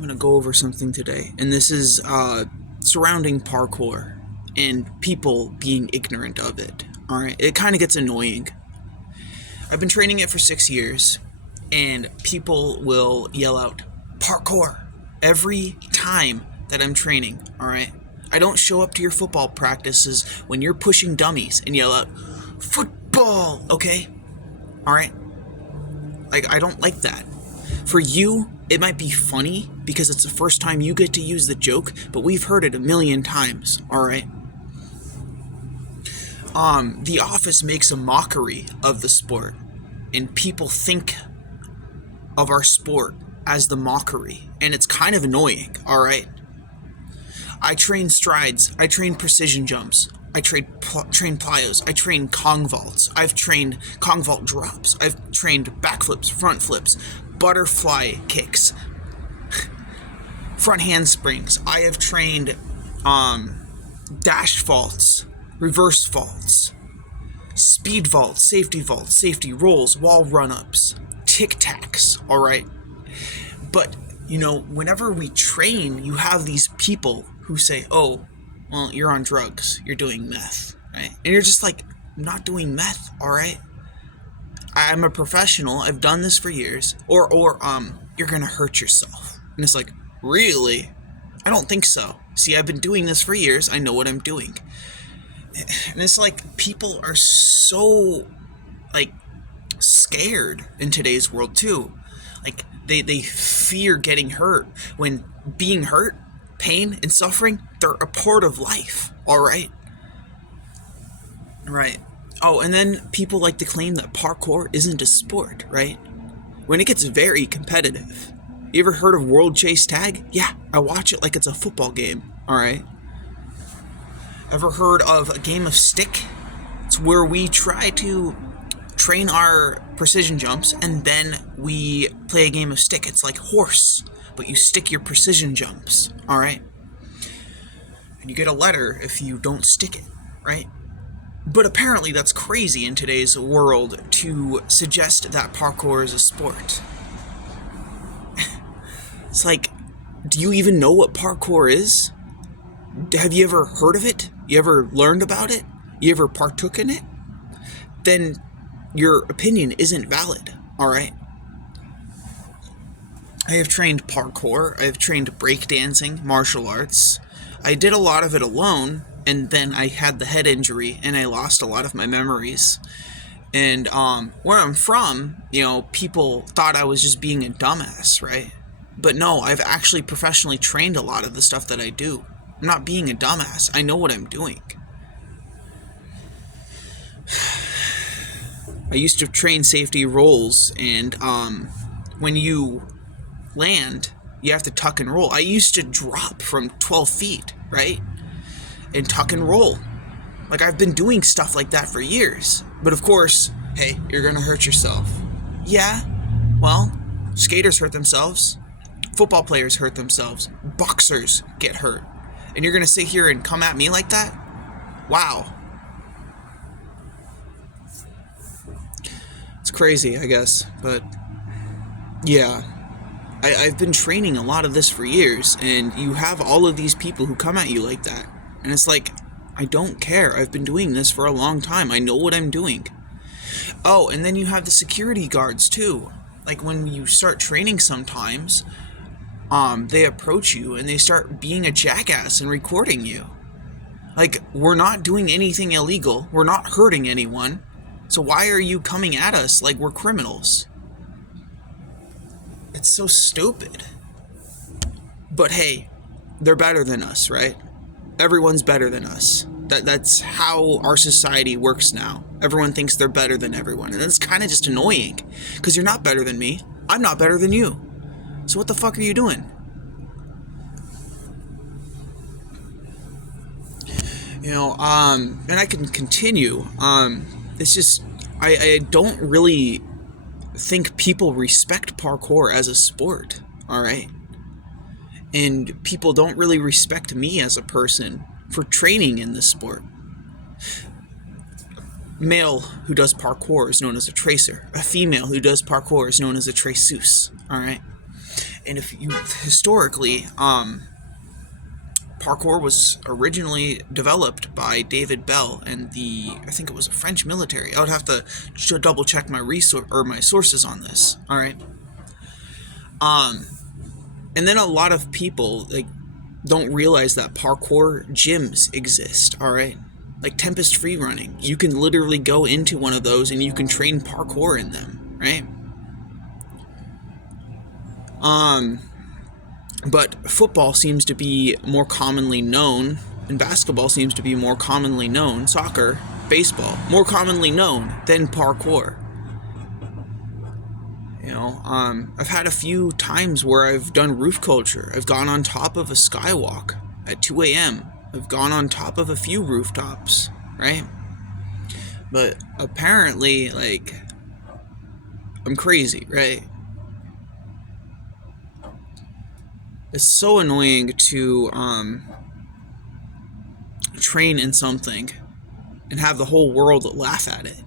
I'm gonna go over something today, and this is surrounding parkour and people being ignorant of it. Alright, it kind of gets annoying. I've been training it for 6 years, and people will yell out, parkour, every time that I'm training, alright? I don't show up to your football practices when you're pushing dummies and yell out, football, okay? Alright? Like, I don't like that. For you, it might be funny because it's the first time you get to use the joke, but we've heard it a million times, alright? The Office makes a mockery of the sport, and people think of our sport as the mockery, and it's kind of annoying, alright? I train strides, I train precision jumps, I train plyos, I train Kong vaults, I've trained Kong vault drops, I've trained backflips, front flips, butterfly kicks, front handsprings, I have trained dash vaults, reverse vaults, speed vaults, safety rolls, wall run-ups, tic-tacs, alright? But, whenever we train, you have these people who say, oh, well, you're on drugs, you're doing meth, right? And you're just like, I'm not doing meth, alright? I'm a professional, I've done this for years, or you're gonna hurt yourself. And it's like, really? I don't think so. See, I've been doing this for years, I know what I'm doing. And it's like, people are so, scared in today's world, too. Like, they fear getting hurt, when being hurt, pain, and suffering, they're a part of life, alright? Right. Oh, and then people like to claim that parkour isn't a sport, right? When it gets very competitive. You ever heard of World Chase Tag? Yeah, I watch it like it's a football game, alright? Ever heard of a game of stick? It's where we try to train our precision jumps, and then we play a game of stick. It's like horse, but you stick your precision jumps, alright? And you get a letter if you don't stick it, right? But apparently that's crazy in today's world to suggest that parkour is a sport. It's like, do you even know what parkour is? Have you ever heard of it? You ever learned about it? You ever partook in it? Then your opinion isn't valid, alright? I have trained parkour, I have trained breakdancing, martial arts. I did a lot of it alone, and then I had the head injury, and I lost a lot of my memories. And where I'm from, people thought I was just being a dumbass, right? But no, I've actually professionally trained a lot of the stuff that I do. I'm not being a dumbass. I know what I'm doing. I used to train safety rolls, and when you land, you have to tuck and roll. I used to drop from 12 feet, right? And tuck and roll. Like, I've been doing stuff like that for years. But of course, hey, you're gonna hurt yourself. Yeah, well, skaters hurt themselves. Football players hurt themselves. Boxers get hurt. And you're gonna sit here and come at me like that? Wow. It's crazy, I guess. But, yeah. I've been training a lot of this for years, and you have all of these people who come at you like that. And it's like, I don't care. I've been doing this for a long time. I know what I'm doing. Oh, and then you have the security guards, too. Like, when you start training sometimes, they approach you, and they start being a jackass and recording you. Like, we're not doing anything illegal. We're not hurting anyone. So why are you coming at us like we're criminals? It's so stupid. But hey, they're better than us, right? Everyone's better than us. That's how our society works now. Everyone thinks they're better than everyone. And it's kind of just annoying. Because you're not better than me. I'm not better than you. So what the fuck are you doing? And I can continue. It's just, I don't really think people respect parkour as a sport, alright? And people don't really respect me as a person for training in this sport. Male who does parkour is known as a tracer. A female who does parkour is known as a traceuse, alright? And if you historically, parkour was originally developed by David Bell and I think it was a French military. I would have to double check my sources on this. All right. And then a lot of people like don't realize that parkour gyms exist. All right. Like Tempest Free Running, you can literally go into one of those and you can train parkour in them, right? But football seems to be more commonly known, and basketball seems to be more commonly known, soccer, baseball, more commonly known than parkour. I've had a few times where I've done roof culture. I've gone on top of a skywalk at 2 a.m. I've gone on top of a few rooftops, right? But apparently, like, I'm crazy, right? It's so annoying to train in something and have the whole world laugh at it.